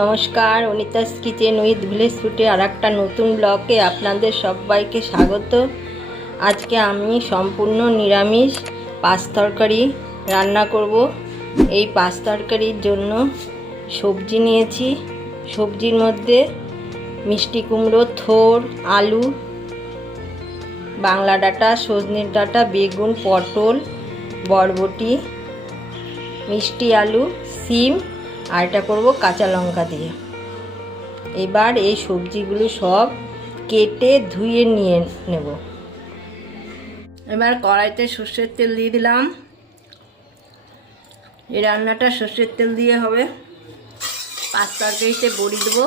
নমস্কার, Anita's kitchen with village ফুটে আর একটা নতুন ব্লকে আপনাদের সবাইকে স্বাগত। আজকে আমি সম্পূর্ণ নিরামিষ পাঁচ তরকারি রান্না করব। এই পাঁচ তরকারির জন্য সবজি নিয়েছি। সবজির মধ্যে মিষ্টি কুমড়ো, থোর, আলু, বাংলা ডাঁটা সজনের ডাটা, বেগুন, পটল, বরবটি, মিষ্টি আলু, সিম আর এটা করব কাঁচা লঙ্কা দিয়ে। এবার এই সবজিগুলো সব কেটে ধুয়ে নিয়ে নেব। এবার কড়াইতে সর্ষের তেল দিয়ে দিলাম। এই রান্নাটা সর্ষের তেল দিয়ে হবে। পাঁচ তরকারিতে বড়ি দেবো।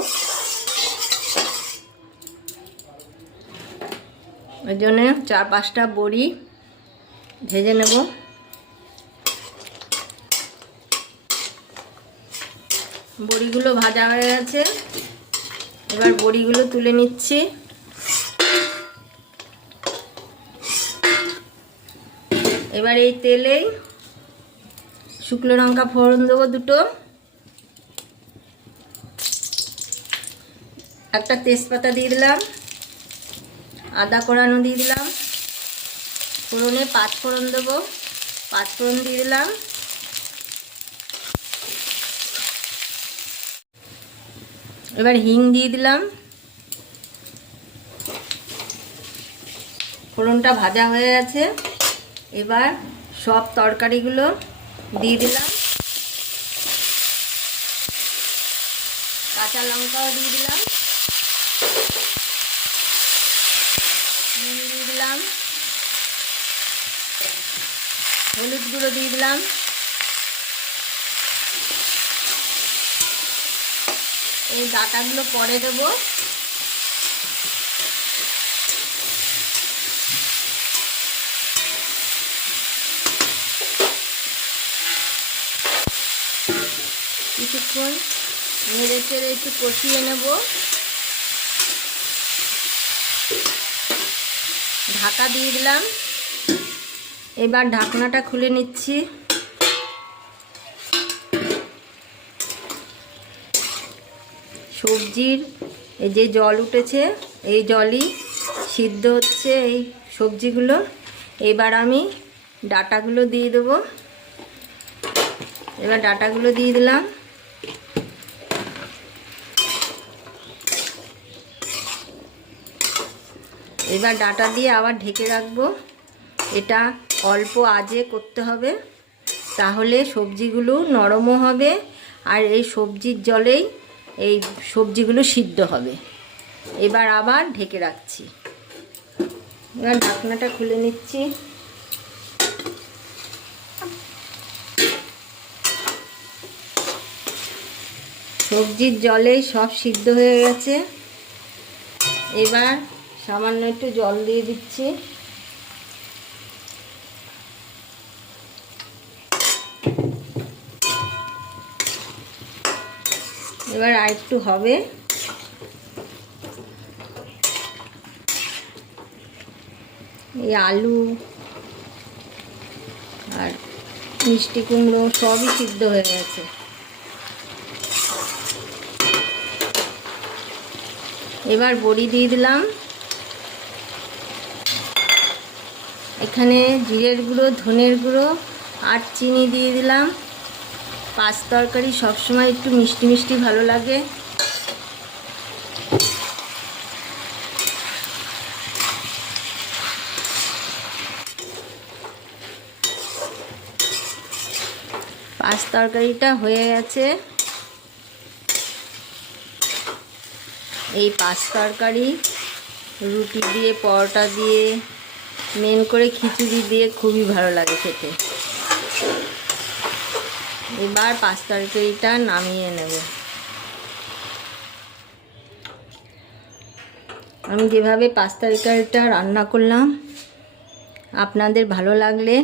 ওই জন্য চার পাঁচটা বড়ি ভেজে নেব। বড়িগুলো ভাজা হয়ে গেছে। এবার বড়িগুলো তুলে নিচ্ছি। এবার এই তেলেই শুকনো লঙ্কা ফোড়ন দেবো দুটো। একটা তেজপাতা দিয়ে দিলাম। আদা কোড়ানো দিয়ে দিলাম। ফোড়নে পাঁচ ফোড়ন দেবো। পাঁচ ফোড়ন দিয়ে দিলাম। এবার হিং দিয়ে দিলাম। ফোড়নটা ভাজা হয়ে গেছে। এবার সব তরকারিগুলো দিয়ে দিলাম। কাঁচা লঙ্কাও দিয়ে দিলাম। দিয়ে দিলাম। হলুদ গুঁড়ো দিয়ে দিলাম। এই ডাটাগুলো পরে দেবো। কিছুক্ষণ নেড়ে চেড়ে একটু কষিয়ে নেব। ঢাকা দিয়ে দিলাম। এবার ঢাকনাটা খুলে নিচ্ছি। সবজির, এই যে জল উঠেছে, এই জলই সিদ্ধ হচ্ছে এই সবজিগুলো। এবার আমি ডাটাগুলো দিয়ে দেবো। এবার ডাটাগুলো দিয়ে দিলাম। এবার ডাটা দিয়ে আবার ঢেকে রাখব। এটা অল্প আজে করতে হবে, তাহলে সবজিগুলো নরমও হবে, আর এই সবজির জলেই এই সবজিগুলো সিদ্ধ হবে। এবার আবার ঢেকে রাখছি। এবার ঢাকনাটা খুলে নিচ্ছি। সবজির জলেই সব সিদ্ধ হয়ে গেছে। এবার সামান্য একটু জল দিয়ে দিচ্ছি। এবার আর একটু হবে। এই আলু আর মিষ্টি কুমড়ো সবই সিদ্ধ হয়ে গেছে। এবার বড়ি দিয়ে দিলাম। এখানে জিরের গুঁড়ো, ধনের গুঁড়ো আর চিনি দিয়ে দিলাম। পাঁচ তরকারি সবসময় একটু মিষ্টি মিষ্টি ভালো লাগে। পাঁচ তরকারিটা হয়ে গেছে। এই পাঁচ তরকারি, রুটি দিয়ে, পরোটা দিয়ে মেন করে খিচুড়ি দিয়ে খুবই ভালো লাগে খেতে। এবার পাঁচ তরকারিটা নামিয়ে নেব। আমি যেভাবে পাঁচ তরকারিটা রান্না করলাম, আপনাদের ভালো লাগলে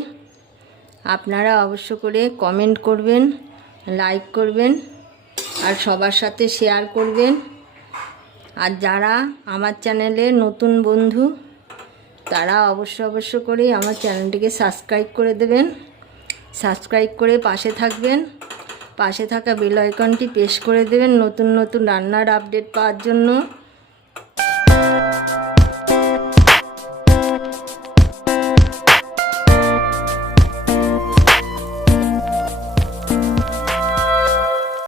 আপনারা অবশ্য করে কমেন্ট করবেন লাইক করবেন, আর সবার সাথে শেয়ার করবেন। আর যারা আমার চ্যানেলে নতুন বন্ধু, তারা অবশ্য অবশ্য করে আমার চ্যানেলটিকে সাবস্ক্রাইব করে দেবেন। সাবস্ক্রাইব করে পাশে থাকবেন। পাশে থাকা বেল আইকনটি প্রেস করে দেবেন নতুন নতুন রান্নার আপডেট পাওয়ার জন্য।